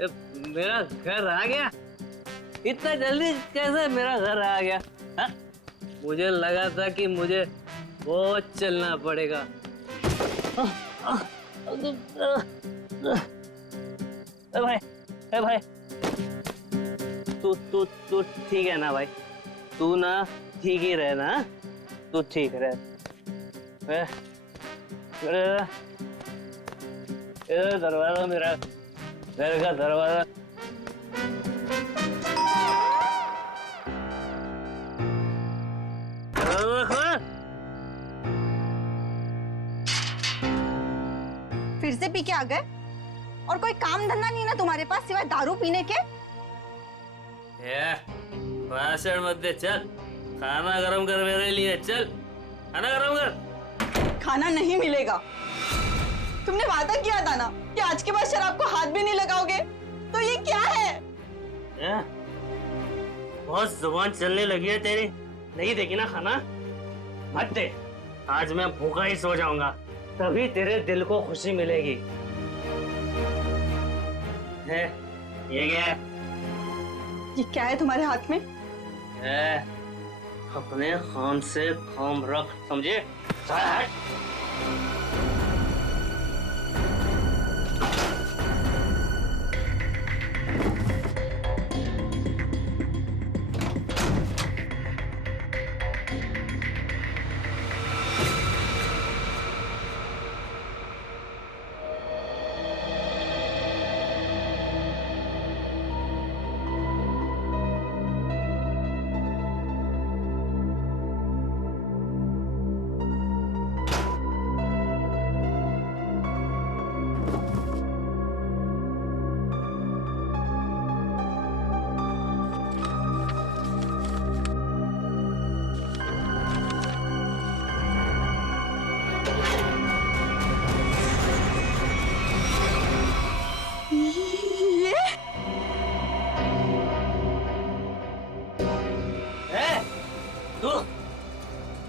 मेरा घर आ गया? इतना जल्दी कैसे मेरा घर आ गया? हा? मुझे लगा था कि मुझे बहुत चलना पड़ेगा। भाई, भाई, तू तू तू ठीक है ना भाई? तू ना ठीक ही रहे ना? तू ठीक रहे। इधर दरवाजा, मेरा घर का दरवाजा। फिर से पी के आ गए? और कोई काम धंधा नहीं ना तुम्हारे पास सिवाय दारू पीने के? भाषण मत दे, चल खाना गरम कर मेरे लिए। चल खाना गरम कर। खाना नहीं मिलेगा। तुमने वादा किया था ना कि आज के बाद शराब को हाथ भी नहीं लगाओगे, तो ये क्या है? बहुत जुबान चलने लगी है तेरी। नहीं देखी ना खाना? मत दे। आज मैं भूखा ही सो जाऊंगा, तभी तेरे दिल को खुशी मिलेगी। है ये क्या है? ये क्या है तुम्हारे हाथ में? अपने काम से काम रख, समझे?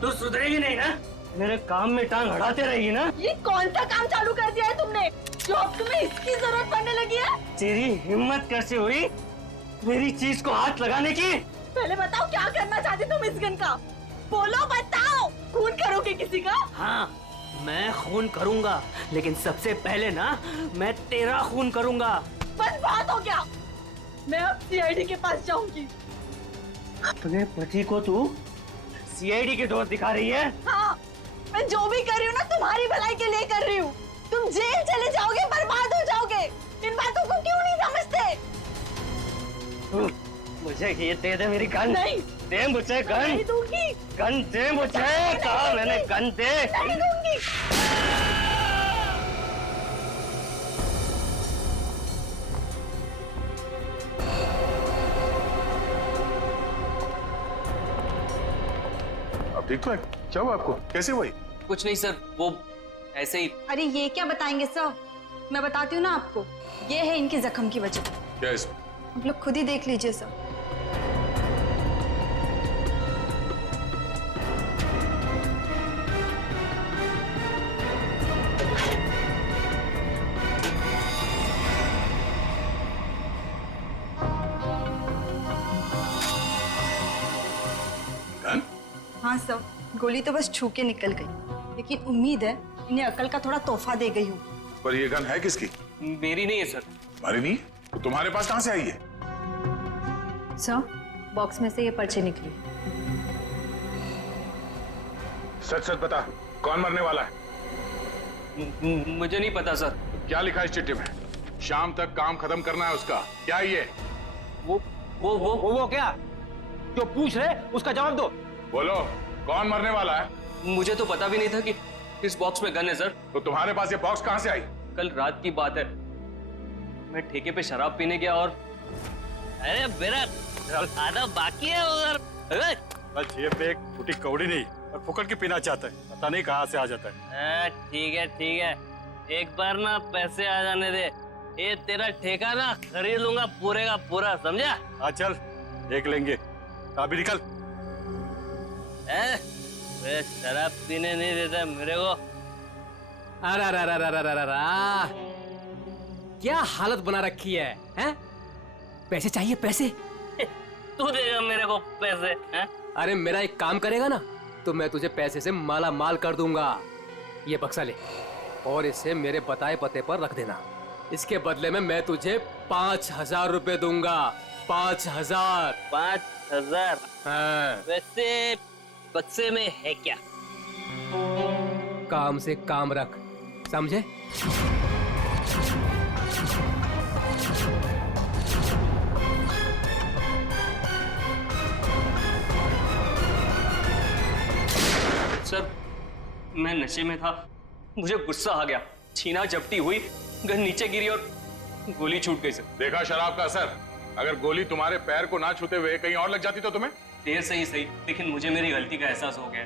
तू सुधरेगी नहीं ना? मेरे काम में टांग अड़ाते रहेगी ना? ये कौन सा काम चालू कर दिया है तुमने जो अब तुम्हें इसकी जरूरत पड़ने लगी है? तेरी हिम्मत कैसे हुई मेरी चीज को हाथ लगाने की? पहले बताओ क्या करना चाहते तुम इस गन का? बोलो, बताओ। खून करोगे किसी का? हाँ, मैं खून करूंगा, लेकिन सबसे पहले ना मैं तेरा खून करूंगा। बस बात हो गया। मैं अब सीआईडी के पास जाऊंगी। अपने पति को तू सीआईडी के दोस्त दिखा रही है? हाँ, मैं जो भी कर रही हूँ ना तुम्हारी भलाई के लिए कर रही हूँ। तुम जेल चले जाओगे, बर्बाद हो जाओगे। इन बातों को क्यों नहीं समझते? मुझे ये दे दे मेरी गन। नहीं दे मुझे गन। नहीं दूंगी। गन दे मुझे। कहा मैंने गन दे। नहीं दूंगी। अब ठीक तो है? क्या हुआ आपको? कैसे हुई? कुछ नहीं सर, वो ऐसे ही। अरे ये क्या बताएंगे सर? मैं बताती हूँ ना आपको। ये है इनके जख्म की वजह। क्या इसमें? आप लोग खुद ही देख लीजिए सर। गन? हाँ सर, गोली तो बस छू के निकल गई, लेकिन उम्मीद है इन्हें अकल का थोड़ा तोहफा दे गई हूँ। पर ये गन है किसकी? मेरी नहीं है सर। तुम्हारी नहीं? तो तुम्हारे पास कहाँ से आई है? सर, बॉक्स में से ये पर्ची निकली। सच सच बता, कौन मरने वाला है? मुझे नहीं पता सर। क्या लिखा है इस चिट्ठी में? शाम तक काम खत्म करना है उसका। क्या ये? वो क्या जो पूछ रहे उसका जवाब दो। बोलो, कौन मरने वाला है? मुझे तो पता भी नहीं था कि इस बॉक्स में गन है सर। तो तुम्हारे पास ये बॉक्स कहाँ से आई? कल रात की बात है, मैं ठेके पे शराब पीने गया और अरे मेरा आधा बाकी है उधर। बस ये पे एक फूटी कौड़ी नहीं और फुकट की पीना चाहता है, पता नहीं कहाँ से आ जाता है। ठीक है ठीक है, एक बार ना पैसे आ जाने दे, ये तेरा ठेका ना खरीद लूंगा पूरे का पूरा, समझा? हाँ चल देख लेंगे, अभी निकल। वे शराब पीने नहीं देता मेरे को। अरे क्या हालत बना रखी है, हैं? पैसे चाहिए, पैसे? तू देगा मेरे को पैसे, हैं? अरे मेरा एक काम करेगा ना तो मैं तुझे पैसे से माला माल कर दूंगा। ये बक्सा ले और इसे मेरे बताए पते पर रख देना। इसके बदले में मैं तुझे 5,000 रुपए दूंगा। 5,000। 5,000? हाँ। वैसे बक्से में है क्या? काम से काम रख, समझे? सर मैं नशे में था, मुझे गुस्सा आ गया, छीना झपटी हुई, गन नीचे गिरी और गोली छूट गई सर। देखा शराब का असर? अगर गोली तुम्हारे पैर को ना छूते हुए कहीं और लग जाती तो तुम्हें? देर से ही सही, लेकिन मुझे मेरी गलती का एहसास हो गया।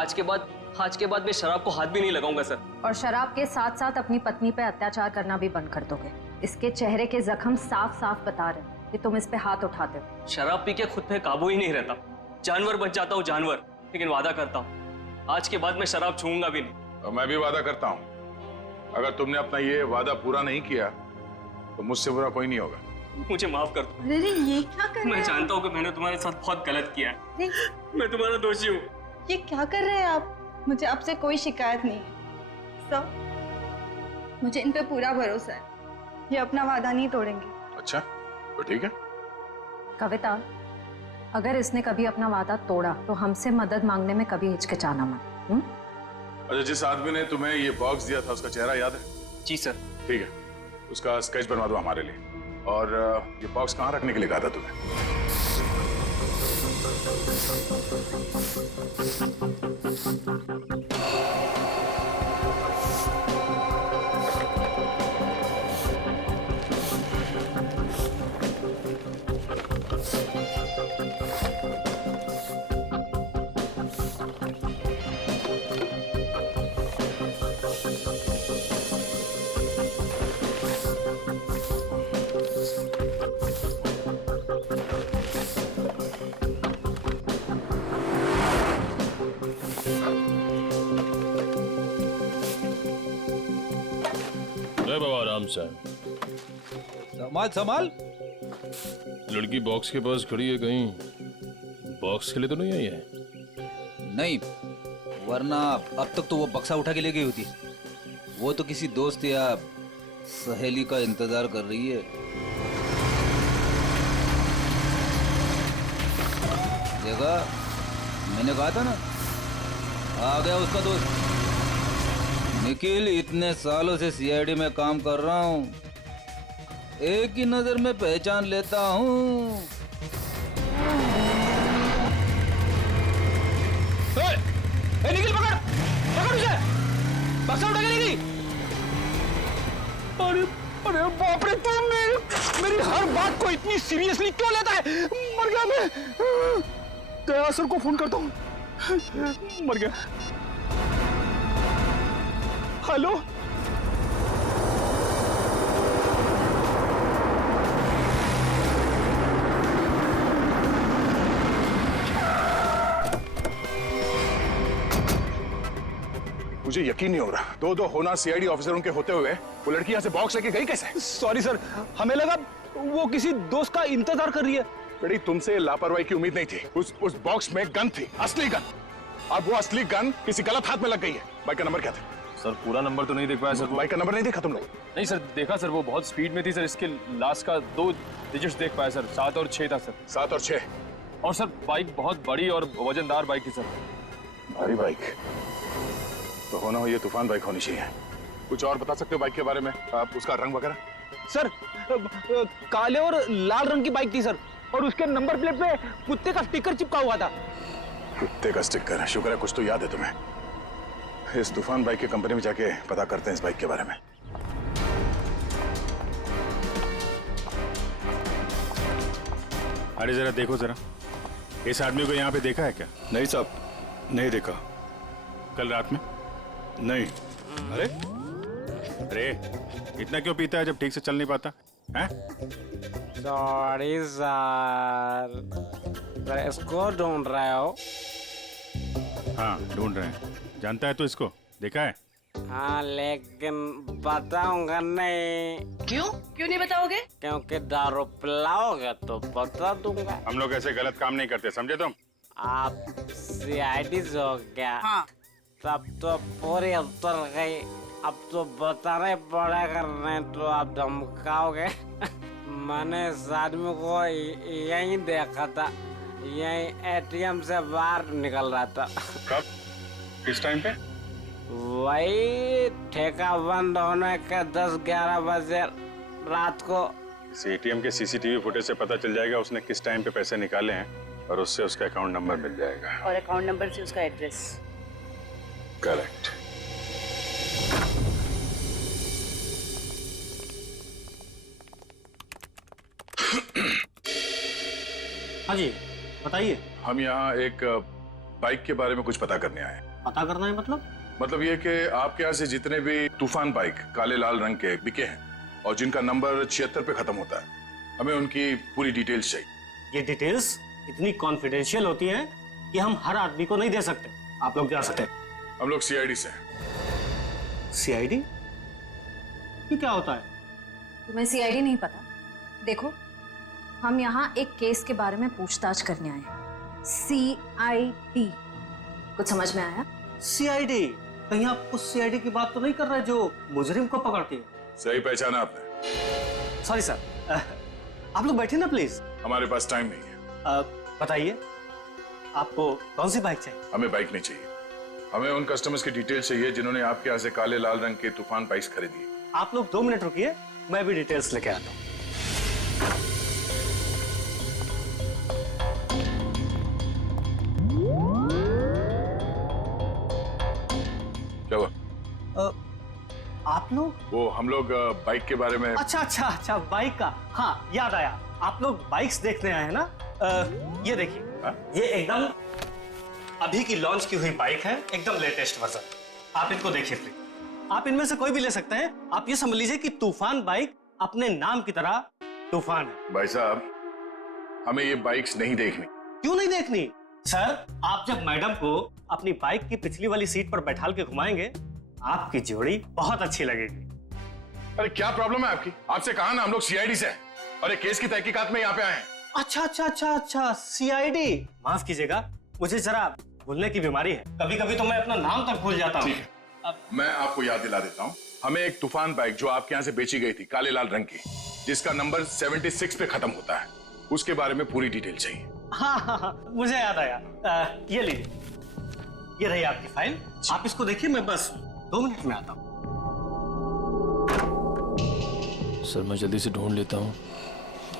आज के बाद मैं शराब को हाथ भी नहीं लगाऊंगा सर। और शराब के साथ साथ अपनी पत्नी पे अत्याचार करना भी बंद कर दोगे। इसके चेहरे के जख्म साफ साफ बता रहे हैं कि तुम इस पे हाथ उठाते हो। शराब पी के खुद पे काबू ही नहीं रहता, जानवर बन जाता हूँ जानवर। लेकिन वादा करता हूँ आज के बाद मैं शराब छूऊंगा भी नहीं। और मैं भी वादा करता हूँ अगर तुमने अपना ये वादा पूरा नहीं किया तो मुझसे बुरा कोई नहीं होगा। मुझे माफ कर दो। अरे ये क्या कर रहे मैं हैं जानता हूँ कि मैंने तुम्हारे साथ बहुत गलत किया है। अरे मैं तुम्हारा दोषी हूँ। ये क्या कर रहे हैं आप? मुझे आपसे कोई शिकायत नहीं है सब, मुझे इन पे पूरा भरोसा है। ये अपना वादा नहीं तोड़ेंगे। अच्छा तो ठीक है। कविता, अगर इसने कभी अपना वादा तोड़ा तो हमसे मदद मांगने में कभी हिचकिचाना मत। अच्छा, जिस आदमी ने तुम्हें ये बॉक्स दिया था उसका चेहरा याद है? जी सर। ठीक है, उसका स्केच बनवा दो हमारे लिए। और ये बॉक्स कहाँ रखने के लिए कहा था तुम्हें? बाबा आराम से। संभाल संभाल। लड़की बॉक्स के पास खड़ी है, कहीं बॉक्स के लिए तो नहीं आई है? नहीं, वरना अब तक तो वो बक्सा उठा के ले गई होती। वो तो किसी दोस्त या सहेली का इंतजार कर रही है। देखा, मैंने कहा था ना, आ गया उसका दोस्त निखिल। इतने सालों से सीआईडी में काम कर रहा हूँ, एक ही नजर में पहचान लेता हूँ। निखिल पकड़ पकड़ उसे, बक्सा उठा के ले गई। अरे अरे बाप रे, तुम मेरी हर बात को इतनी सीरियसली क्यों लेता है? मर गया मैं। दया सर को फोन करता हूँ। मर गया। हेलो, मुझे यकीन नहीं हो रहा, दो होना सीआईडी ऑफिसरों के होते हुए वो लड़की यहाँ से बॉक्स लेके गई कैसे? सॉरी सर, हमें लगा वो किसी दोस्त का इंतजार कर रही है। बेटी, तुमसे लापरवाही की उम्मीद नहीं थी। उस बॉक्स में गन थी, असली गन। अब वो असली गन किसी गलत हाथ में लग गई है। बाइक का नंबर क्या था? सर पूरा नंबर तो नहीं देख पाया सर। बाइक का नंबर नहीं देखा तुम लोग? नहीं सर, देखा सर, वो बहुत स्पीड में थी सर। इसके लास्ट का 2 डिजिट्स देख पाया सर, 7 और 6 था सर। 7 और 6? और सर बाइक बहुत बड़ी और वजनदार बाइक थी सर। भारी बाइक तो होना हो ये तूफान बाइक होनी चाहिए। कुछ और बता सकते हो बाइक के बारे में? आप उसका रंग वगैरह? सर काले और लाल रंग की बाइक थी सर, और उसके नंबर प्लेट पे कुत्ते का स्टिकर चिपका हुआ था। कुत्ते का स्टिकर? शुक्र है कुछ तो याद है तुम्हें। इस तूफान बाइक की कंपनी में जाके पता करते हैं इस बाइक के बारे में। अरे जरा देखो जरा, इस आदमी को यहाँ पे देखा है क्या? नहीं साहब, नहीं देखा। कल रात में? नहीं। अरे अरे इतना क्यों पीता है जब ठीक से चल नहीं पाता है? सॉरी सर, इसको ढूंढ रहे हो? हाँ ढूंढ रहे हैं। जानता है तो इसको? देखा है? हाँ लेकिन बताऊंगा नहीं। क्यों क्यों नहीं बताओगे? क्योंकि दारू पिलाओगे तो बता दूंगा। हम लोग ऐसे गलत काम नहीं करते, समझे तुम? आप सीआईडी हो क्या? हाँ। तब तो पूरी उतर गई। अब तो बताना ही पड़ेगा, नहीं तो आप धमकाओगे। मैंने इस आदमी को यहीं देखा था, यहीं एटीएम से बाहर निकल रहा था। कब? किस टाइम पे? वही ठेका बंद होने के 10-11 बजे रात को। इस एटीएम के सीसीटीवी फुटेज से पता चल जाएगा उसने किस टाइम पे पैसे निकाले हैं और उससे उसका अकाउंट नंबर मिल जाएगा। और अकाउंट नंबर से उसका एड्रेस। करेक्ट। हाँ जी बताइए। हम यहाँ एक बाइक के बारे में कुछ पता करने आए हैं। पता करना है मतलब ये कि आपके यहाँ से जितने भी तूफान बाइक काले लाल रंग के बिके हैं और जिनका नंबर 76 पे खत्म होता है, हमें उनकी पूरी डिटेल्स चाहिए। ये डिटेल्स इतनी कॉन्फिडेंशियल होती हैं कि हम हर आदमी को नहीं दे सकते। आप लोग जा सकते हैं। हम लोग सीआईडी से हैं। सीआईडी? ये क्या होता है? तुम्हें सीआईडी नहीं पता? देखो, हम यहाँ एक केस के बारे में पूछताछ करने आए हैं। सीआईडी, कुछ समझ में आया? सीआईडी? कहीं आप उस सीआईडी की बात तो नहीं कर रहे जो मुजरिम को पकड़ती है? सही पहचाना आपने। सॉरी सर, आप लोग बैठे ना प्लीज। हमारे पास टाइम नहीं है। बताइए आपको कौन सी बाइक चाहिए? हमें बाइक नहीं चाहिए, हमें उन कस्टमर्स की डिटेल्स चाहिए जिन्होंने आपके यहाँ से काले लाल रंग के तूफान बाइक्स खरीदी। आप लोग 2 मिनट रुकिए, मैं भी डिटेल्स लेके आता हूँ। क्या हुआ? आप लोग? वो हम लोग बाइक के बारे में। अच्छा बाइक का, हाँ याद आया। आप लोग बाइक्स देखने आए हैं ना? ये देखिए, ये एकदम अभी की लॉन्च की हुई बाइक है, एकदम लेटेस्ट वर्जन। आप इनको देखिए प्लीज। आप इनमें से कोई भी ले सकते हैं। आप ये समझ लीजिए कि तूफान बाइक अपने नाम की तरह तूफान है। भाई साहब, हमें ये बाइक्स नहीं देखनी। क्यों नहीं देखनी? सर, आप जब मैडम को अपनी बाइक की पिछली वाली सीट पर बैठाल के घुमाएंगे, आपकी जोड़ी बहुत अच्छी लगेगी। अरे क्या प्रॉब्लम है आपकी? आपसे कहा ना हम लोग सीआईडी से हैं और एक केस की तहकीकात में यहाँ पे आए हैं। अच्छा, सीआईडी। माफ कीजिएगा, मुझे जरा भूलने की बीमारी है। कभी कभी तो मैं अपना नाम तक भूल जाता हूँ। ठीक है, मैं आपको याद दिला देता हूँ। हमें एक तूफान बाइक जो आपके यहाँ से बेची गई थी काले लाल रंग की, जिसका नंबर 76 पे खत्म होता है, उसके बारे में पूरी डिटेल चाहिए। हाँ, मुझे याद आया। ये लीजिए, ये रही आपकी फाइल। आप इसको देखिए, मैं बस 2 मिनट में आता हूँ। सर मैं जल्दी से ढूंढ लेता हूँ,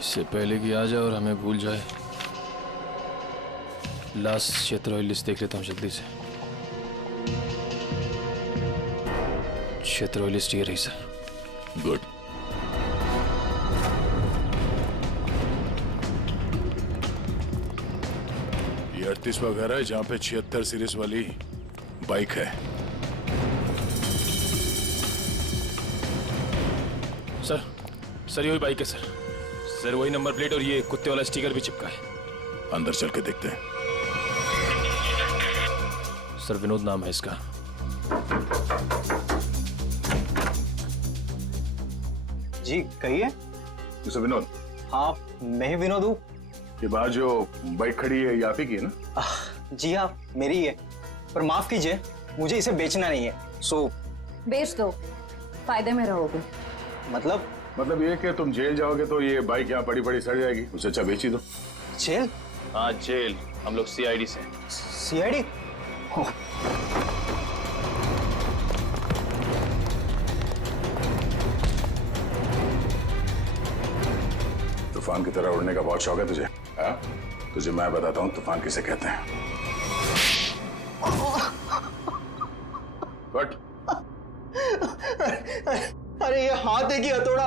इससे पहले कि आ जाए और हमें भूल जाए। लास्ट क्षेत्र लिस्ट देख लेता हूँ जल्दी से। क्षेत्र लिस्ट ये रही सर। गुड। ये 38वां घर है जहाँ पे 76 सीरीज वाली बाइक है। सर यही बाइक है सर, वही नंबर प्लेट और ये कुत्ते वाला स्टिकर भी चिपका है। अंदर चल के देखते हैं। सर विनोद नाम है इसका। जी कहिए। मिस्टर विनोद? हाँ मैं ही विनोद हूँ। ये बाहर जो बाइक खड़ी है ये आप ही की है ना? जी हाँ मेरी ही है, पर माफ कीजिए मुझे इसे बेचना नहीं है। सो बेच दो, फायदे में रहोगे। मतलब ये कि तुम जेल जाओगे तो ये बाइक यहाँ पड़ी पड़ी सड़ जाएगी, उससे अच्छा बेच ही दो। जेल? हाँ जेल, हम लोग सीआईडी से। सीआईडी? तूफान की तरह उड़ने का बहुत शौक है तुझे? हाँ? तुझे मैं बताता हूँ तूफान किसे कहते हैं। बट अरे ये हाथ है कि हथौड़ा?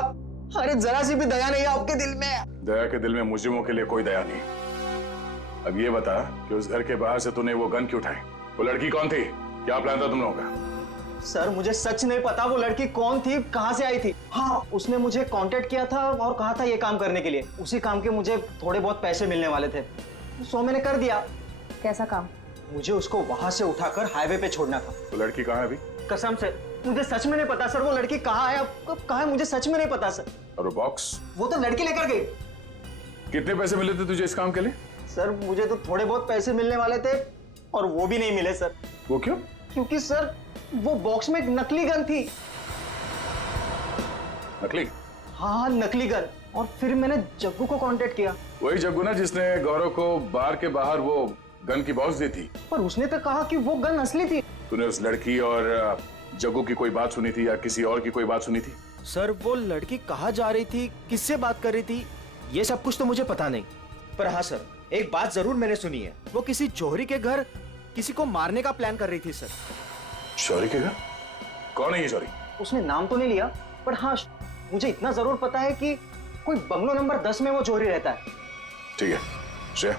अरे जरा सी भी दया नहीं है आपके दिल में? दया के दिल में मुजरिमों के लिए कोई दया नहीं। अब ये बता कि उस घर के बाहर से तूने वो गन क्यों उठाई? वो लड़की कौन थी? क्या प्लान था तुम लोगों का? सर मुझे सच नहीं पता वो लड़की कौन थी, कहाँ से आई थी। हाँ उसने मुझे कांटेक्ट किया था और कहा था ये काम करने के लिए। उसी काम के मुझे थोड़े बहुत पैसे मिलने वाले थे, सो मैंने कर दिया। कैसा काम? मुझे उसको वहां से उठाकर हाईवे पे छोड़ना था। वो लड़की कहाँ है अभी? कसम से मुझे सच में नहीं पता सर, वो लड़की कहाँ है, अब कब कहाँ है, मुझे सच में नहीं पता सर। और वो बॉक्स? वो तो लड़की लेकर गई। कितने पैसे मिले थे तुझे इस काम के लिए? सर मुझे तो थोड़े बहुत पैसे मिलने वाले थे और वो भी नहीं मिले सर। वो क्यों? क्योंकि सर वो बॉक्स में एक नकली गन थी। नकली? हाँ नकली गन। और फिर मैंने जग्गू को कांटेक्ट किया। वही जग्गू ना जिसने गौरव को बार के बाहर वो गन की बॉक्स दी थी। पर उसने तो कहा कि वो गन असली थी। तूने उस लड़की और जग्गू की कोई बात सुनी थी या किसी और की कोई बात सुनी थी? सर वो लड़की कहाँ जा रही थी, किससे बात कर रही थी, ये सब कुछ तो मुझे पता नहीं। पर हाँ सर, एक बात जरूर मैंने सुनी है, वो किसी जौहरी के घर किसी को मारने का प्लान कर रही थी सर। जौहरी के घर? कौन है ये जौहरी? उसने नाम तो नहीं लिया, पर हाँ मुझे इतना जरूर पता है कि कोई बंगलो नंबर 10 में वो जौहरी रहता है। ठीक है श्रेया,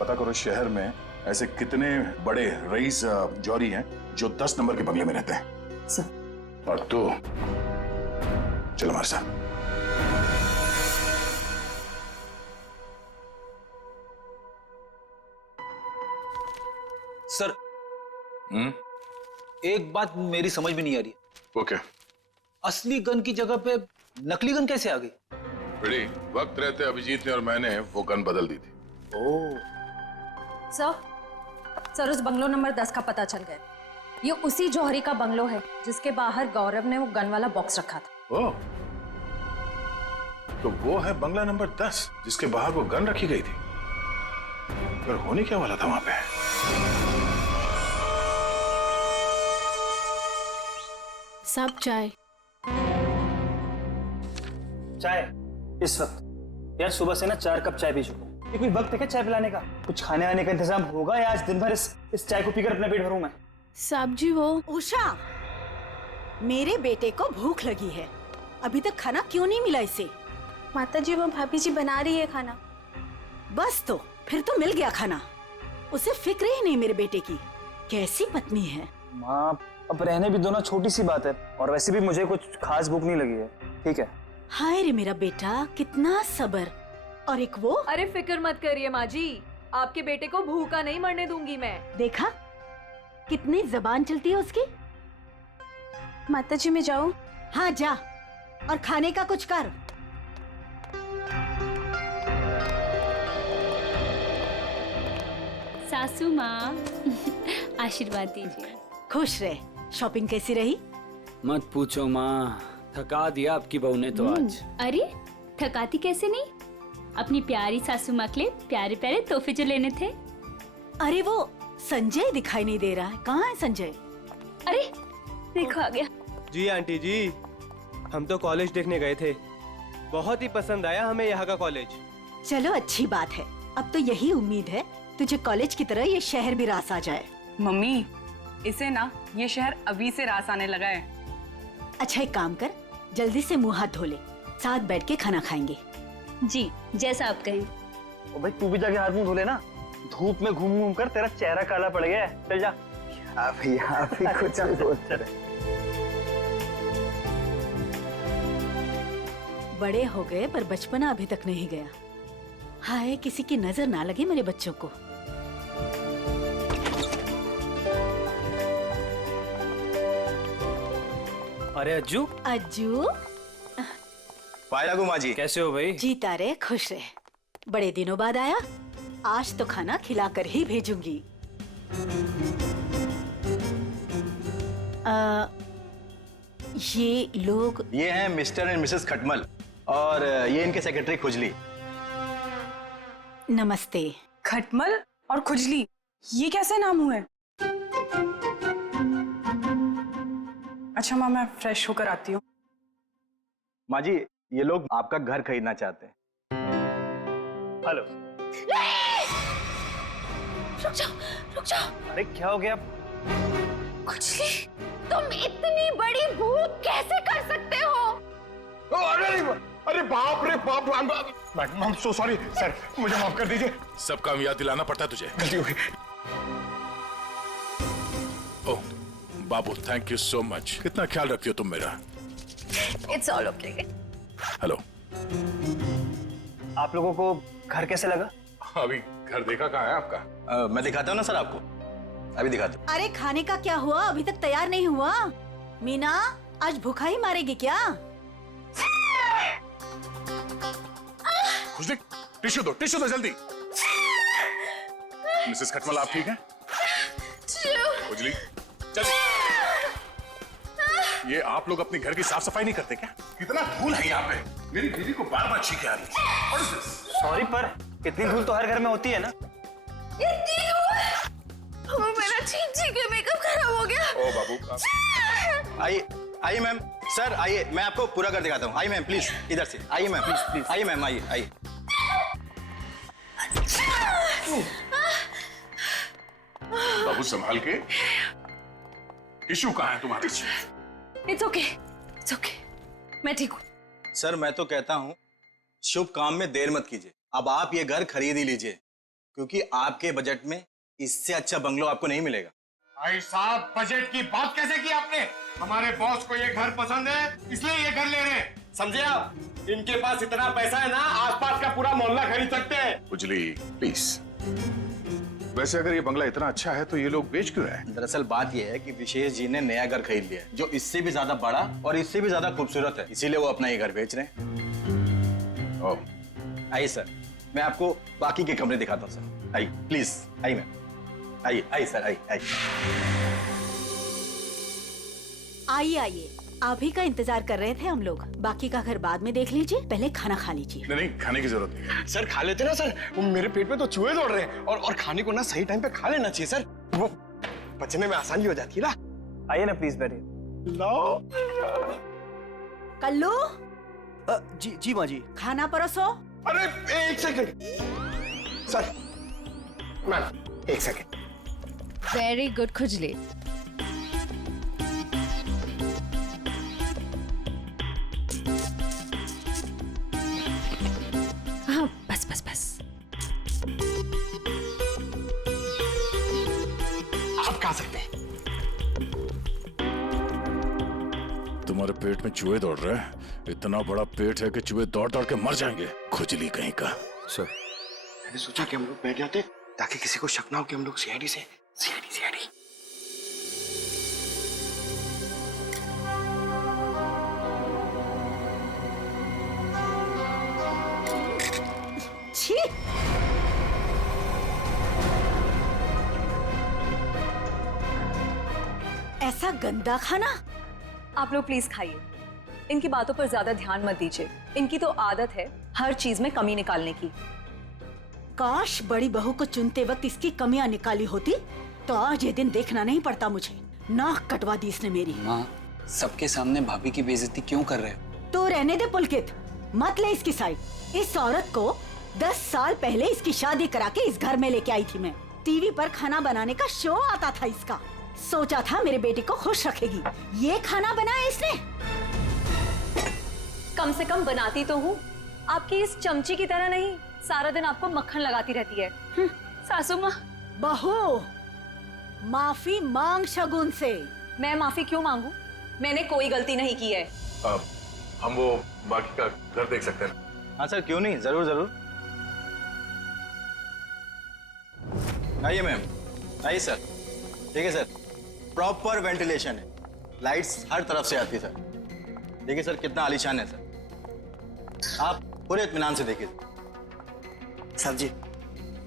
पता करो शहर में ऐसे कितने बड़े रईस जौहरी हैं जो 10 नंबर के बंगले में रहते हैं। सर। और तू चल हमारे साथ। सर एक बात मेरी समझ में नहीं आ रही। वो क्या? असली गन की जगह पे नकली गन कैसे आ गई? बड़ी वक्त रहते अभिजीत ने और मैंने वो गन बदल दी थी। सर उस बंगलो नंबर 10 का पता चल गया। ये उसी जौहरी का बंगलो है जिसके बाहर गौरव ने वो गन वाला बॉक्स रखा था। ओह, तो वो है बंगला नंबर 10 जिसके बाहर वो गन रखी गई थी। पर होने क्या वाला था वहां पे? सब चाय इस वक्त यार, सुबह से ना 4 कप चाय पी चुका हूँ। ये कोई वक्त है क्या चाय पिलाने का? कुछ खाने वाने का इंतजाम होगा या आज दिन भर इस चाय को पीकर अपना पेट भरूं मैं? साहब जी वो उषा, मेरे बेटे को भूख लगी है, अभी तक खाना क्यों नहीं मिला इसे? माता जी वो भाभी जी बना रही है खाना। बस तो फिर तो मिल गया खाना। उसे फिक्र ही नहीं मेरे बेटे की। कैसी पत्नी है। माँ अब रहने भी दो ना, छोटी सी बात है, और वैसे भी मुझे कुछ खास भूख नहीं लगी है। ठीक है। हाय रे मेरा बेटा, कितना सब्र। और एक वो। अरे फिक्र मत करिए माँ जी, आपके बेटे को भूखा नहीं मरने दूंगी मैं। देखा कितनी जबान चलती है उसकी। माता जी मैं जाऊं? हाँ जा, और खाने का कुछ कर। सासू माँ आशीर्वाद दीजिए। खुश रहे। शॉपिंग कैसी रही? मत पूछो माँ, थका दिया आपकी बहू ने तो आज। अरे थकाती कैसे नहीं, अपनी प्यारी सासू माँ के लिए प्यारे प्यारे तोहफे जो लेने थे। अरे वो संजय दिखाई नहीं दे रहा है, कहाँ है संजय? अरे देखो आ गया। जी आंटी जी, हम तो कॉलेज देखने गए थे, बहुत ही पसंद आया हमें यहाँ का कॉलेज। चलो अच्छी बात है, अब तो यही उम्मीद है तुझे कॉलेज की तरह ये शहर भी रास आ जाए। मम्मी इसे ना ये शहर अभी से रास आने लगा है। अच्छा एक काम कर, जल्दी से मुंह हाथ धो ले, साथ बैठ के खाना खाएंगे। जी जैसा आप कहिए। ओ भाई तू भी जाके हाथ मुंह धो ले ना, धूप में घूम घूम कर तेरा चेहरा काला पड़ गया है। चल जा। आप ही कुछ बोलते रहे। बड़े हो गए पर बचपना अभी तक नहीं गया। हाय किसी की नजर ना लगे मेरे बच्चों को। अरे अज्जू। अज्जू पाए लागू माँ जी, कैसे हो भाई? जीता रहे, खुश रहे। बड़े दिनों बाद आया, आज तो खाना खिलाकर ही भेजूंगी। ये लोग? ये हैं मिस्टर एंड मिसेस खटमल, और ये इनके सेक्रेटरी खुजली। नमस्ते। खटमल और खुजली, ये कैसे नाम हुए? अच्छा माँ मैं फ्रेश होकर आती हूँ। माँ जी ये लोग आपका घर खरीदना चाहते हैं। हेलो। रुक जाओ रुक जाओ। अरे क्या हो गया? खुजली, तुम इतनी बड़ी भूल कैसे कर सकते हो? अरे बाप रे बाप, I am so sorry sir, मुझे माफ कर दीजिए। सब काम याद दिलाना पड़ता है तुझे। गलती हो गई। ओह बाबू, थैंक यू सो मच। कितना ख्याल रखती हो तुम मेरा। It's all okay. हेलो। आप लोगों को घर कैसे लगा? अभी घर देखा कहाँ है आपका? मैं दिखाता हूँ ना सर आपको, अभी दिखाता हूँ। अरे खाने का क्या हुआ, अभी तक तैयार नहीं हुआ? मीना आज भूखा ही मारेगी क्या? खुशली टिश्यू दो जल्दी। मिसेस खटमल आप ठीक हैं? खुजली चल। ये आप लोग अपने घर की साफ सफाई नहीं करते क्या? कितना धूल है यहाँ पे। मेरी बीवी को बार बार छींके आ रही है। सॉरी पर इतनी धूल तो हर घर में होती है ना। मेरा छींक के मेकअप खराब हो गया। ओ बाबू आइए आइए मैम। सर आइए, मैं आपको पूरा कर दिखाता हूँ। आइए मैम प्लीज, इधर से आइए मैम प्लीज। आइए मैम, आइए आइए। बाबू संभाल के। टिश्यू कहाँ है तुम्हारे? इट्स ओके, इट्स ओके, मैं ठीक हूँ। सर मैं तो कहता हूँ शुभ काम में देर मत कीजिए। अब आप ये घर खरीद ही लीजिए, क्योंकि आपके बजट में इससे अच्छा बंगलो आपको नहीं मिलेगा। भाई साहब, बजट की बात कैसे की आपने? हमारे बॉस को ये घर पसंद है, इसलिए ये घर ले रहे हैं, समझे आप? इनके पास इतना पैसा है ना, आसपास का पूरा मोहल्ला खरीद सकते हैं। खुजली प्लीज। वैसे अगर ये बंगला इतना अच्छा है तो ये लोग बेच क्यों रहे हैं? दरअसल बात ये है कि विशेष जी ने नया घर खरीद लिया है, जो इससे भी ज्यादा बड़ा और इससे भी ज्यादा खूबसूरत है, इसीलिए वो अपना ये घर बेच रहे हैं। आइए सर, मैं आपको बाकी के कमरे दिखाता हूँ सर। आइए प्लीज, आइए मैम, आइए आइए सर, आइए आइए। आइए आइए, आप ही का इंतजार कर रहे थे हम लोग। बाकी का घर बाद में देख लीजिए, पहले खाना खा लीजिए। नहीं खाने की जरूरत नहीं है। सर खा लेते ना सर, वो मेरे पेट में तो चूहे दौड़ रहे हैं, और खाने को ना सही टाइम पे खा लेना चाहिए सर, वो पचने में आसानी हो जाती है ना। आइए ना प्लीज बैठिए। लो कल्लू। जी माँ जी। खाना परोसो। अरे एक सेकंड सर, मैम एक सेकंड। वेरी गुड खुजली। हाँ बस बस बस। आप खा सकते हैं। तुम्हारे पेट में चूहे दौड़ रहे हैं? इतना बड़ा पेट है कि चूहे दौड़ दौड़ के मर जाएंगे। खुजली कहीं का। सर मैंने सोचा कि हम लोग बैठ जाते ताकि किसी को शक ना हो कि हम लोग सीआईडी से। सीआईडी छी। ऐसा गंदा खाना। आप लोग प्लीज खाइए, इनकी बातों पर ज्यादा ध्यान मत दीजिए। इनकी तो आदत है हर चीज में कमी निकालने की। काश बड़ी बहू को चुनते वक्त इसकी कमियां निकाली होती तो आज ये दिन देखना नहीं पड़ता मुझे। नाक कटवा दी इसने मेरी। माँ, सबके सामने भाभी की बेइज्जती क्यों कर रहे हो? तो रहने दे पुलकित, मत ले इसकी साइड। इस औरत को 10 साल पहले इसकी शादी करा के इस घर में लेके आई थी मैं। टीवी पर खाना बनाने का शो आता था इसका। सोचा था मेरे बेटे को खुश रखेगी, ये खाना बनाया इसने। कम से कम बनाती तो हूँ, आपकी इस चमची की तरह नहीं सारा दिन आपको मक्खन लगाती रहती है। सासू माँ। बहू, माफी मांग शगुन से। मैं माफी क्यों मांगू? मैंने कोई गलती नहीं की है। हम वो बाकी का घर देख सकते हैं? हाँ सर, क्यों नहीं, जरूर जरूर। आइए मैम, आइए सर। ठीक है सर, प्रॉपर वेंटिलेशन है, लाइट्स हर तरफ से आती है सर। देखिए सर कितना आलीशान है सर, आप पूरे इत्मीनान से देखिए। साहब जी,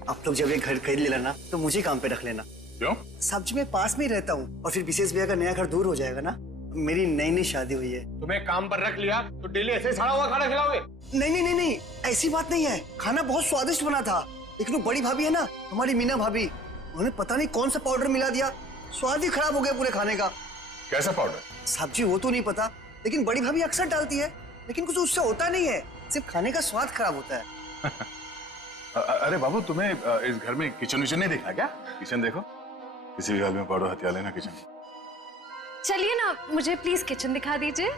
आप लोग जब ये घर खरीद लेना ना तो मुझे काम पे रख लेना। क्यों? साहब जी मैं पास में ही रहता हूँ, और फिर विशेष भैया का नया घर दूर हो जाएगा ना। मेरी नई शादी हुई है। तुम्हें काम पर रख लिया तो डेली ऐसे सड़ा हुआ खाना खिलाओगे? नहीं, ऐसी बात नहीं है। खाना बहुत स्वादिष्ट बना था, लेकिन वो बड़ी भाभी है ना, हमारी मीना भाभी, उन्होंने पता नहीं कौन सा पाउडर मिला दिया, स्वाद ही खराब हो गया पूरे खाने का। कैसा पाउडर? साहब जी वो तो नहीं पता, लेकिन बड़ी भाभी अक्सर डालती है, लेकिन कुछ उससे होता नहीं है, सिर्फ खाने का स्वाद खराब होता है। अरे बाबू, तुम्हें इस घर में किचन विचन नहीं देखा क्या? किचन देखो, किसी भी हाल में पाउडर हथिया लेना किचन। चलिए ना, मुझे प्लीज किचन दिखा दीजिए।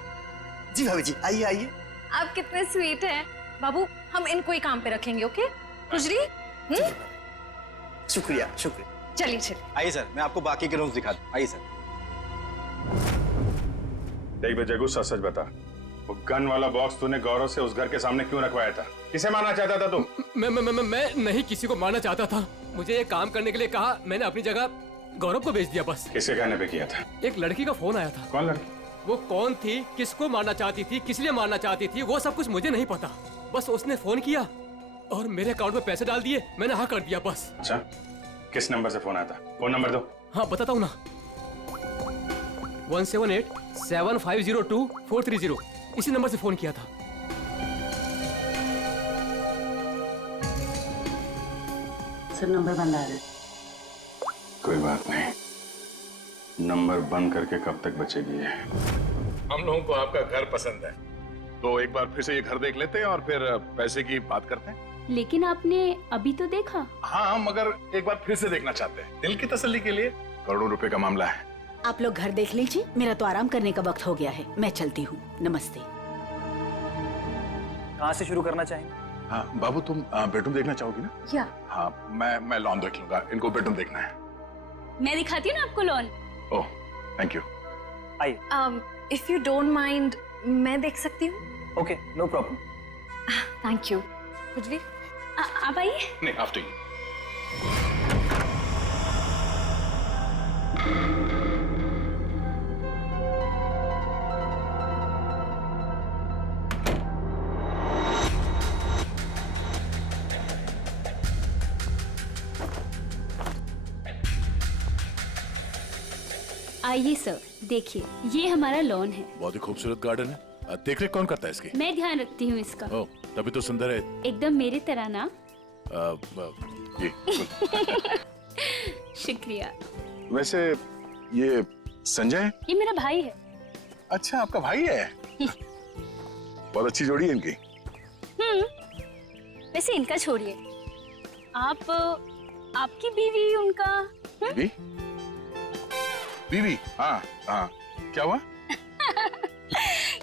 जी भाभी जी, आइए आइए। आप कितने स्वीट हैं। बाबू, हम इनको ही काम पे रखेंगे, ओके? खुजली। शुक्रिया शुक्रिया। चलिए चलिए। आइए सर, मैं आपको बाकी के रूम्स दिखा दूं। आइए सर। देख बे जगू, सच सच बता, वो गन वाला बॉक्स तूने गौरव से उस घर के सामने क्यों रखवाया था? किसे मारना चाहता था तू? मैं नहीं किसी को मारना चाहता था। मुझे ये काम करने के लिए कहा, मैंने अपनी जगह गौरव को भेज दिया बस। किसके कहने पे किया था? एक लड़की का फोन आया था। कौन लड़की? वो कौन थी, किसको मारना चाहती थी, किस लिए मारना चाहती थी, वो सब कुछ मुझे नहीं पता। बस उसने फोन किया और मेरे अकाउंट में पैसे डाल दिए, मैंने हाँ कर दिया बस। अच्छा, किस नंबर से फोन आया था? फोन नंबर दो। हाँ बताता हूँ ना, 178-7502-430, इसी नंबर से फोन किया था। सर नंबर बंद आ रहा है। कोई बात नहीं, नंबर बंद करके कब तक बचेगी ये? हम लोगों को आपका घर पसंद है, तो एक बार फिर से ये घर देख लेते हैं और फिर पैसे की बात करते हैं। लेकिन आपने अभी तो देखा। हाँ, मगर एक बार फिर से देखना चाहते हैं, दिल की तसल्ली के लिए। करोड़ों रुपए का मामला है। आप लोग घर देख लीजिए, मेरा तो आराम करने का वक्त हो गया है, मैं चलती हूँ। नमस्ते। कहाँ से शुरू करना चाहेंगे? हाँ बाबू, तुम बेडरूम देखना चाहोगी ना? या हाँ, मैं लॉन देख लूंगा, इनको बेडरूम देखना है। मैं दिखाती हूँ ना आपको लॉन। Oh, thank you. आइए। इफ यू डोंट माइंड, मैं देख सकती हूँ? Okay, no problem. Thank you. कुछ भी? आप आइए। नहीं, आफ्टर यू। आइए सर, देखिए ये हमारा लॉन है। बहुत ही खूबसूरत गार्डन है। देख रेख कौन करता है इसकी? मैं ध्यान रखती हूँ इसका। ओह, तभी तो सुंदर है। एकदम मेरी तरह ना। ये शुक्रिया। वैसे ये संजय? ये मेरा भाई है। अच्छा, आपका भाई है? बहुत अच्छी जोड़ी है इनकी। वैसे इनका छोड़िए, आप आपकी बीवी उनका। बीवी? बीवी? हाँ हाँ, क्या हुआ?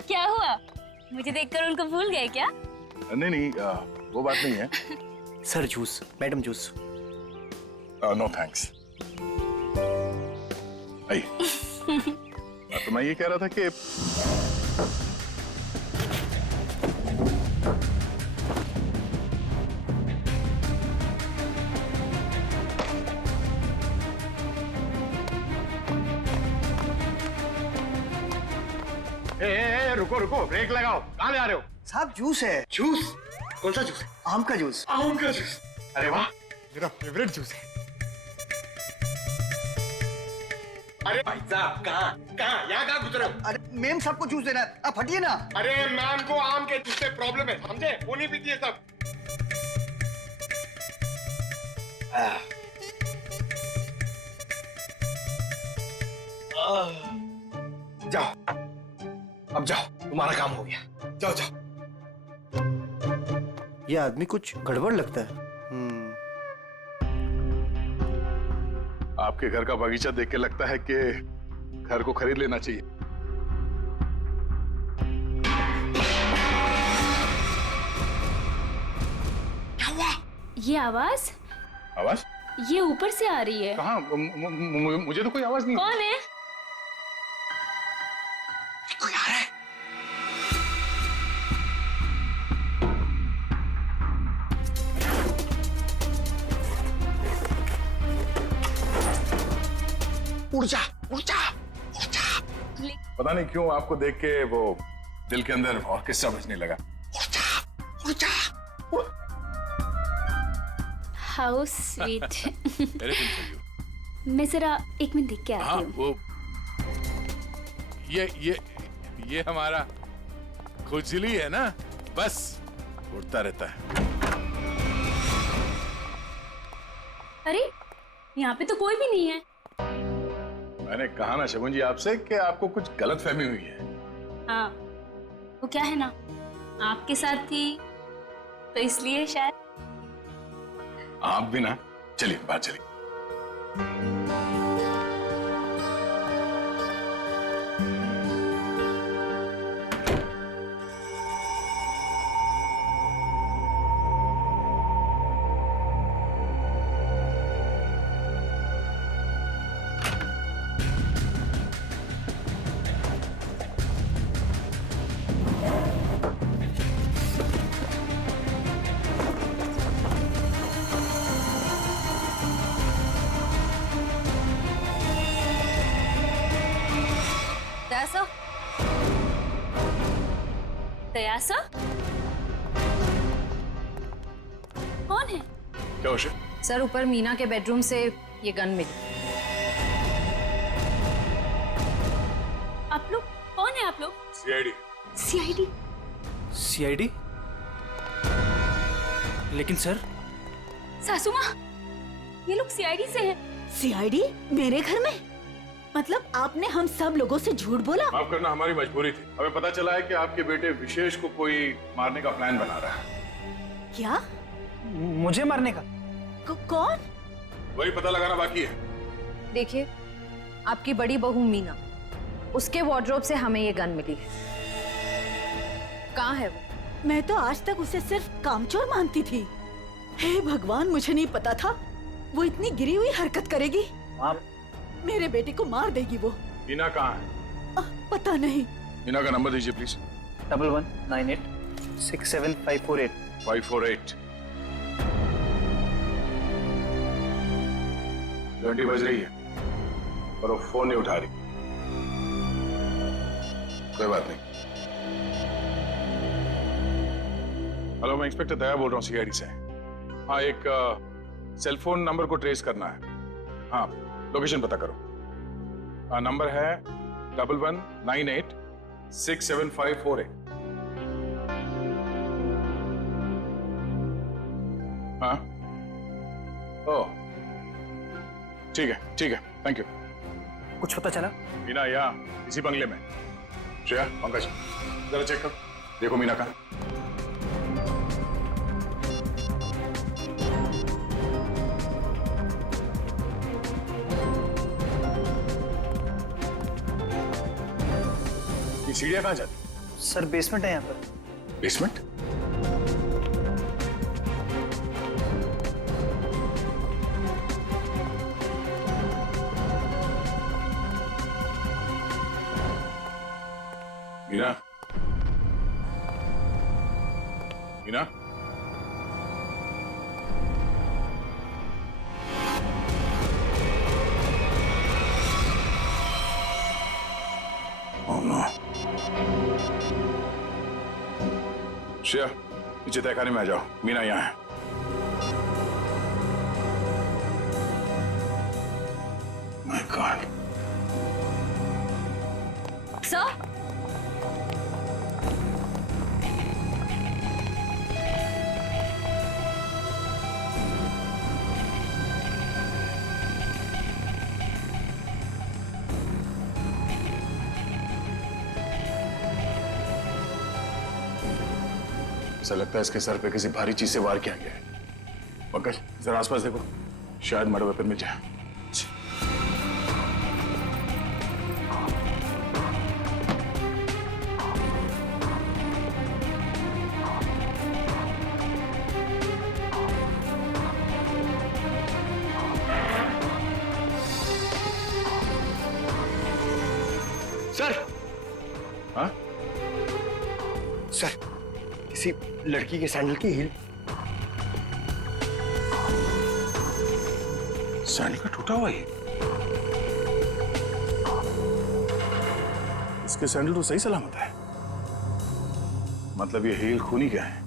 क्या हुआ? मुझे देखकर उनको भूल गए क्या? नहीं नहीं, वो बात नहीं है। Sir juice, madam juice. No thanks. तो मैं ये कह रहा था कि रुको रुको, ब्रेक लगाओ। कहाँ ले आ रहे हो? साहब जूस है। जूस? कौन सा जूस है? आम का जूस। आम का जूस? अरे वाह, मेरा फेवरेट जूस है। अरे भाई साहब, कहाँ यहाँ कहाँ गुजरे हो? अरे मेम साहब को जूस देना है, आप हटिए ना। अरे मैम को आम के जूस से प्रॉब्लम है, समझे? वो नहीं पीती है सब। जाओ, अब जाओ, तुम्हारा काम हो गया। जाओ जाओ। ये आदमी कुछ गड़बड़ लगता है। आपके घर का बगीचा देख के लगता है कि घर को खरीद लेना चाहिए। क्या हुआ? ये आवाज? आवाज? ये ऊपर से आ रही है। कहाँ? मुझे तो कोई आवाज नहीं। कौन है? कोई आ रहा है। उड़ जा, उड़ जा, उड़ जा। पता नहीं क्यों आपको देख के वो दिल के अंदर और किस्सा बजने लगा। उड़ जा, उड़ जा। How sweet. मैं जरा एक मिनट देख के आती हूँ। वो ये हमारा खुजली है ना, बस उड़ता रहता है। अरे यहाँ पे तो कोई भी नहीं है। मैंने कहा ना शगुन जी आपसे कि आपको कुछ गलत फहमी हुई है। हाँ, वो क्या है ना, आपके साथ थी तो इसलिए शायद। आप भी ना, चलिए बात चलिए। प्यासा? कौन है? क्या उसे? सर ऊपर मीना के बेडरूम से ये गन मिली। आप लोग कौन है? आप लोग सीआईडी। सीआईडी? सीआईडी? लेकिन सर सासू माँ, ये लोग सीआईडी से हैं। सीआईडी मेरे घर में? मतलब आपने हम सब लोगों से झूठ बोला? माफ करना, हमारी मजबूरी थी। हमें पता चला है कि आपके बेटे विशेष को कोई मारने का प्लान बना रहा है। क्या? मुझे मारने का? कौन? वही पता लगाना बाकी है। देखिए, आपकी बड़ी बहू मीना, उसके वार्डरोब से हमें ये गन मिली है। कहाँ है वो? मैं तो आज तक उसे सिर्फ कामचोर मानती थी। हे भगवान, मुझे नहीं पता था वो इतनी गिरी हुई हरकत करेगी। आप मेरे बेटे को मार देगी वो। मीना कहाँ है? पता नहीं। मीना का नंबर दीजिए प्लीज। 1198675548। 548। घंटी बज रही है पर वो फोन नहीं उठा रही। कोई बात नहीं। हेलो, मैं इंस्पेक्टर दया बोल रहा हूँ सीआईडी से। हाँ, एक सेल फोन नंबर को ट्रेस करना है। हाँ, लोकेशन पता करो। नंबर है 1198675548। हाँ, ओह ठीक है, थैंक यू। कुछ पता चला? मीना यहाँ इसी बंगले में। श्रेया, पंकज, जरा चेक करो, देखो मीना कहाँ। ये सीढ़ियाँ कहाँ जाती? सर बेसमेंट है यहाँ पर। Basement? Meena, Meena, oh no. Shreya, नीचे तहखाने में आ जाओ, मीना यहाँ है। My God. सर, ऐसा लगता है इसके सर पे किसी भारी चीज से वार किया गया है। पंकज, जरा आसपास देखो, शायद मर्डर वेपन मिल जाए। सर, हाँ? सर, किसी लड़की के सैंडल की हील। सैंडल का टूटा हुआ है। इसके सैंडल तो सही सलामत है। मतलब ये हील खूनी क्या है?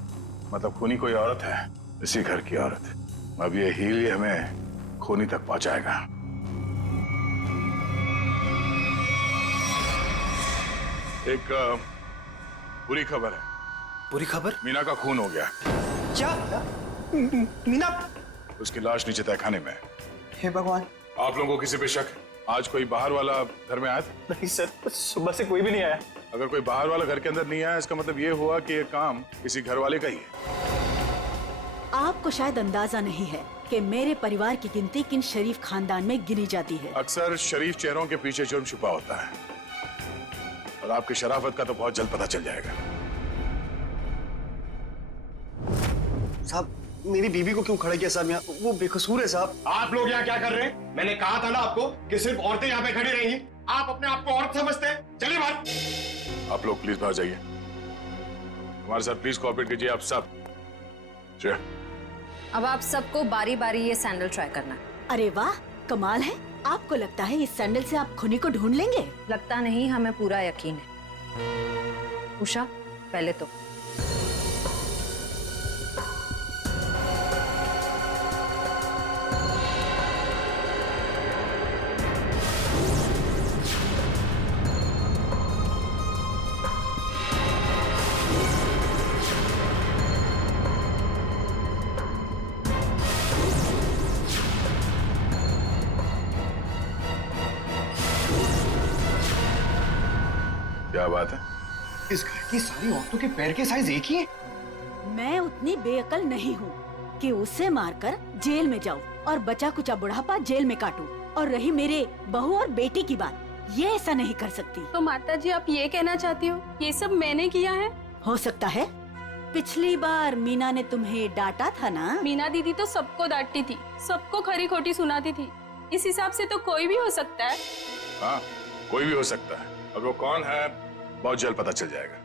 मतलब खूनी कोई औरत है, इसी घर की औरत। अब ये हील ही हमें खूनी तक पहुंचाएगा। एक बुरी खबर है। बुरी खबर? मीना का खून हो गया। क्या? मीना? उसकी लाश नीचे तहखाने में है। हे भगवान। आप लोगों को किसी पे शक? आज कोई बाहर वाला घर में आया था? नहीं सर, सुबह से कोई भी नहीं आया। अगर कोई बाहर वाला घर के अंदर नहीं आया, इसका मतलब ये हुआ कि ये काम किसी घर वाले का ही है। आपको शायद अंदाजा नहीं है कि मेरे परिवार की गिनती किन शरीफ खानदान में गिनी जाती है। अक्सर शरीफ चेहरों के पीछे जुर्म छुपा होता है, और आपकी शराफत का तो बहुत जल्द पता चल जाएगा। साहब, मेरी बीवी को क्यों खड़ा किया साहब यहाँ? वो बेकसूर है साहब। आप लोग यहाँ क्या कर रहे हैं? मैंने कहा था ना आपको कि सिर्फ औरतें यहाँ पे खड़ी रहेंगी। आप अपने आप को औरत समझते हैं। चलिए बाहर। आप लोग प्लीज बाहर जाइए। हमारे साथ प्लीज कोऑपरेट कीजिए आप सब। श्रेया, अब आप सबको बारी बारी ये सैंडल ट्राई करना है। अरे वाह, कमाल है। आपको लगता है इस सैंडल से आप खूनी को ढूंढ लेंगे? लगता नहीं, हमें पूरा यकीन है। उषा, पहले तो क्या बात है? इस घर की सारी औरतों के पैर के साइज एक ही है। मैं उतनी बेअकल नहीं हूँ कि उसे मारकर जेल में जाऊँ और बचा कुचा बुढ़ापा जेल में काटूं। और रही मेरे बहू और बेटी की बात, ये ऐसा नहीं कर सकती। तो माता जी आप ये कहना चाहती हो ये सब मैंने किया है? हो सकता है। पिछली बार मीना ने तुम्हें डांटा था ना? मीना दीदी तो सबको डांटती थी, सबको खरी खोटी सुनाती थी। इस हिसाब से तो कोई भी हो सकता है। हाँ, कोई भी हो सकता है। अब वो कौन है बहुत जल्द पता चल जाएगा।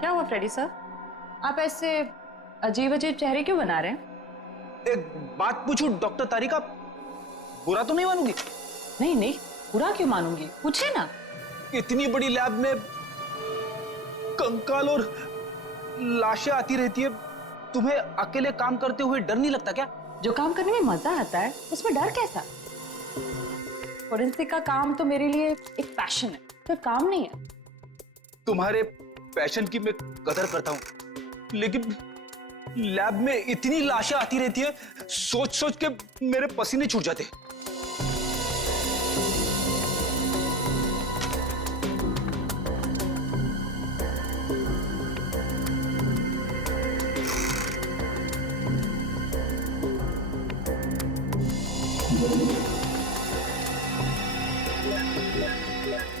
क्या हुआ फ्रेडी सर, आप ऐसे अजीब अजीब चेहरे क्यों बना रहे हैं? एक बात पूछूं डॉक्टर तारिका, बुरा तो नहीं मानूंगी? नहीं नहीं, बुरा क्यों मानूंगी, पूछे ना। इतनी बड़ी लैब में कंकाल और लाशें आती रहती है, तुम्हें अकेले काम करते हुए डर नहीं लगता क्या? जो काम करने में मजा आता है उसमें डर कैसा? फोरेंसिक का काम तो मेरे लिए एक पैशन है, सिर्फ काम नहीं है। तुम्हारे पैशन की मैं कदर करता हूँ, लेकिन लैब में इतनी लाशें आती रहती है, सोच सोच के मेरे पसीने छूट जाते।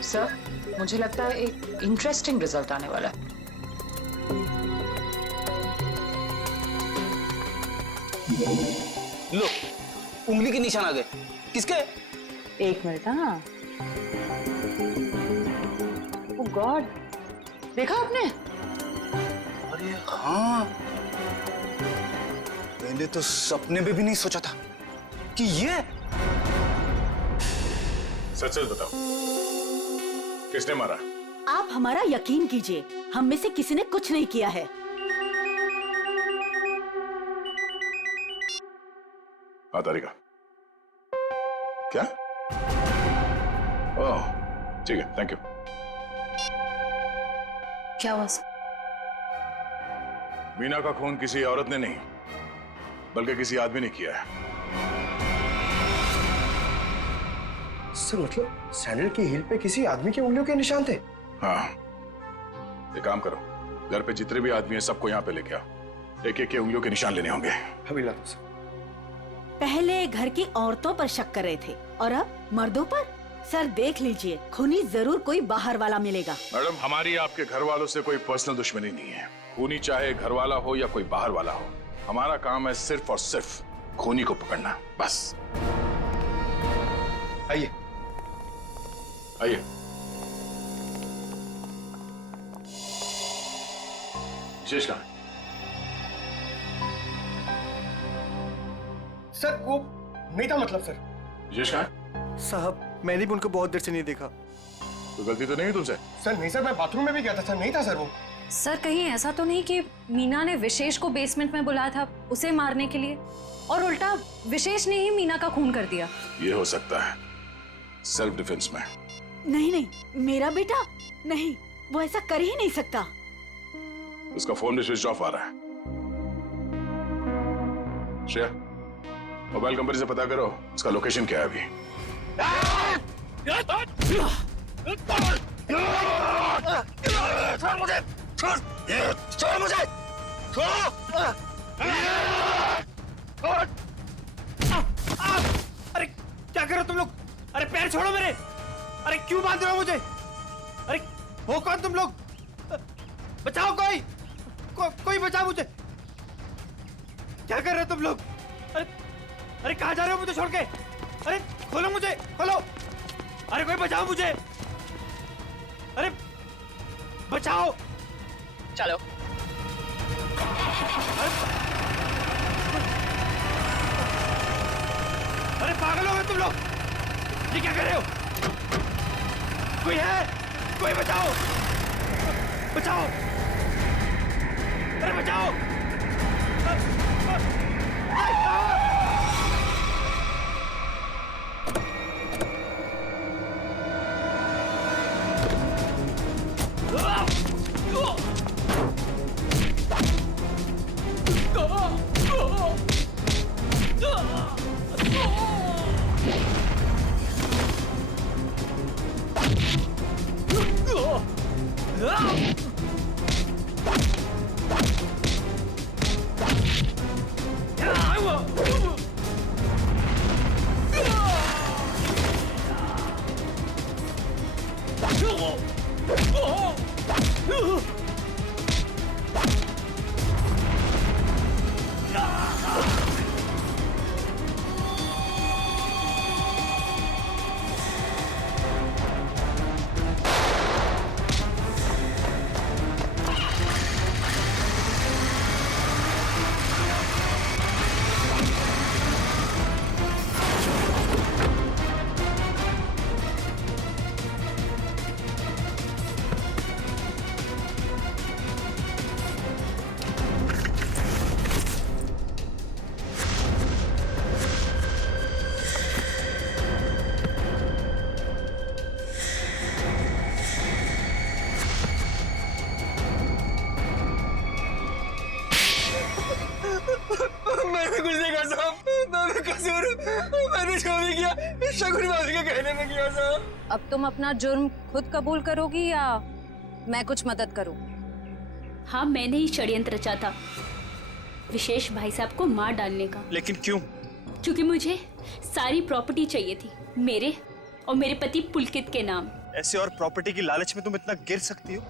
सर, मुझे लगता है एक इंटरेस्टिंग रिजल्ट आने वाला है। लो, उंगली के निशान आ गए। किसके? एक मिनट। हाँ, ओह गॉड, देखा आपने? अरे हाँ, मैंने तो सपने में भी नहीं सोचा था कि ये। सच सच बताओ, किसने मारा? आप हमारा यकीन कीजिए, हम में से किसी ने कुछ नहीं किया है। हाँ तारिका, क्या? ओह ठीक है, थैंक यू। क्या हुआ सर? मीना का खून किसी औरत ने नहीं बल्कि किसी आदमी ने किया है। सर मतलब सैंडल की हील पे किसी आदमी की उंगलियों के निशान थे? हाँ, एक काम करो, घर पे जितने भी आदमी हैं सबको यहाँ पे लेके आओ, एक एक के उंगलियों के निशान लेने होंगे। अभी ला दो सर। पहले घर की औरतों पर शक कर रहे थे और अब मर्दों पर। सर देख लीजिए, खूनी जरूर कोई बाहर वाला मिलेगा। मैडम, हमारी आपके घर वालों से कोई पर्सनल दुश्मनी नहीं है। खूनी चाहे घर वाला हो या कोई बाहर वाला हो, हमारा काम है सिर्फ और सिर्फ खूनी को पकड़ना, बस। आइए आइए। विशेष कहाँ है? सर वो नहीं था, मतलब सर। विशेष कहाँ है? साहब मैंने भी उनको बहुत देर से नहीं देखा। तो गलती तो नहीं हुई तुमसे? सर नहीं सर, मैं बाथरूम में भी गया था सर, नहीं था सर वो। सर कहीं ऐसा तो नहीं कि मीना ने विशेष को बेसमेंट में बुलाया था उसे मारने के लिए और उल्टा विशेष ने ही मीना का खून कर दिया? ये हो सकता है, सेल्फ डिफेंस में। नहीं नहीं, मेरा बेटा नहीं, वो ऐसा कर ही नहीं सकता। उसका फोन भी स्विच ऑफ आ रहा है। श्रेया, मोबाइल कंपनी से पता करो उसका लोकेशन क्या है अभी। छोड़ मुझे, छोड़, छोड़ मुझे, छोड़। अरे क्या कर रहे हो तुम लोग? अरे पैर छोड़ो मेरे। अरे क्यों बांध रहे हो मुझे? अरे हो कौन तुम लोग? बचाओ कोई, कोई बचाओ मुझे। क्या कर रहे हो तुम लोग? अरे कहाँ जा रहे हो मुझे छोड़ के? अरे खोलो मुझे, खोलो। अरे कोई बचाओ मुझे। अरे बचाओ। चलो। अरे पागल हो गए तुम लोग? ये क्या कर रहे हो? कोई है? कोई बचाओ, बचाओ। अरे बचाओ। कसूर मैंने जो भी किया शगुन भाभी के कहने में किया साहब। अब तुम अपना जुर्म खुद कबूल करोगी या मैं कुछ मदद करूं? हाँ, मैंने ही षड्यंत्र रचा था विशेष भाई साहब को मार डालने का। लेकिन क्यों? क्योंकि मुझे सारी प्रॉपर्टी चाहिए थी, मेरे और मेरे पति पुलकित के नाम। ऐसे और प्रॉपर्टी की लालच में तुम इतना गिर सकती हो?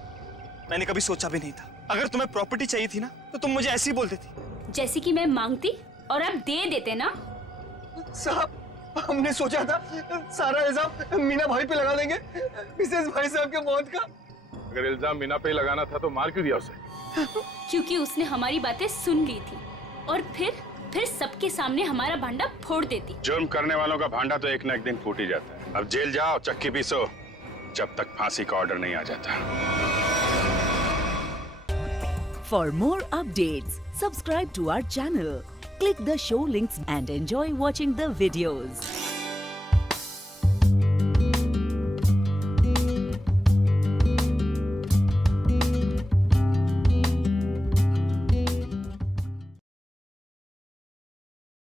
मैंने कभी सोचा भी नहीं था। अगर तुम्हें प्रॉपर्टी चाहिए थी ना तो तुम मुझे ऐसे ही बोल देती। जैसे कि मैं मांगती और आप दे देते ना। साहब हमने सोचा था सारा इल्जाम मीना भाई पे लगा देंगे, मिसेस भाई साहब के मौत का। अगर इल्जाम मीना पे ही लगाना था तो मार क्यों दिया उसे? क्योंकि उसने हमारी बातें सुन ली थी और फिर सबके सामने हमारा भांडा फोड़ देती। जुर्म करने वालों का भांडा तो एक न एक दिन फूट ही जाता है। अब जेल जाओ, चक्की पीसो, जब तक फांसी का ऑर्डर नहीं आ जाता। For more updates, subscribe to our channel, click the show links and enjoy watching the videos.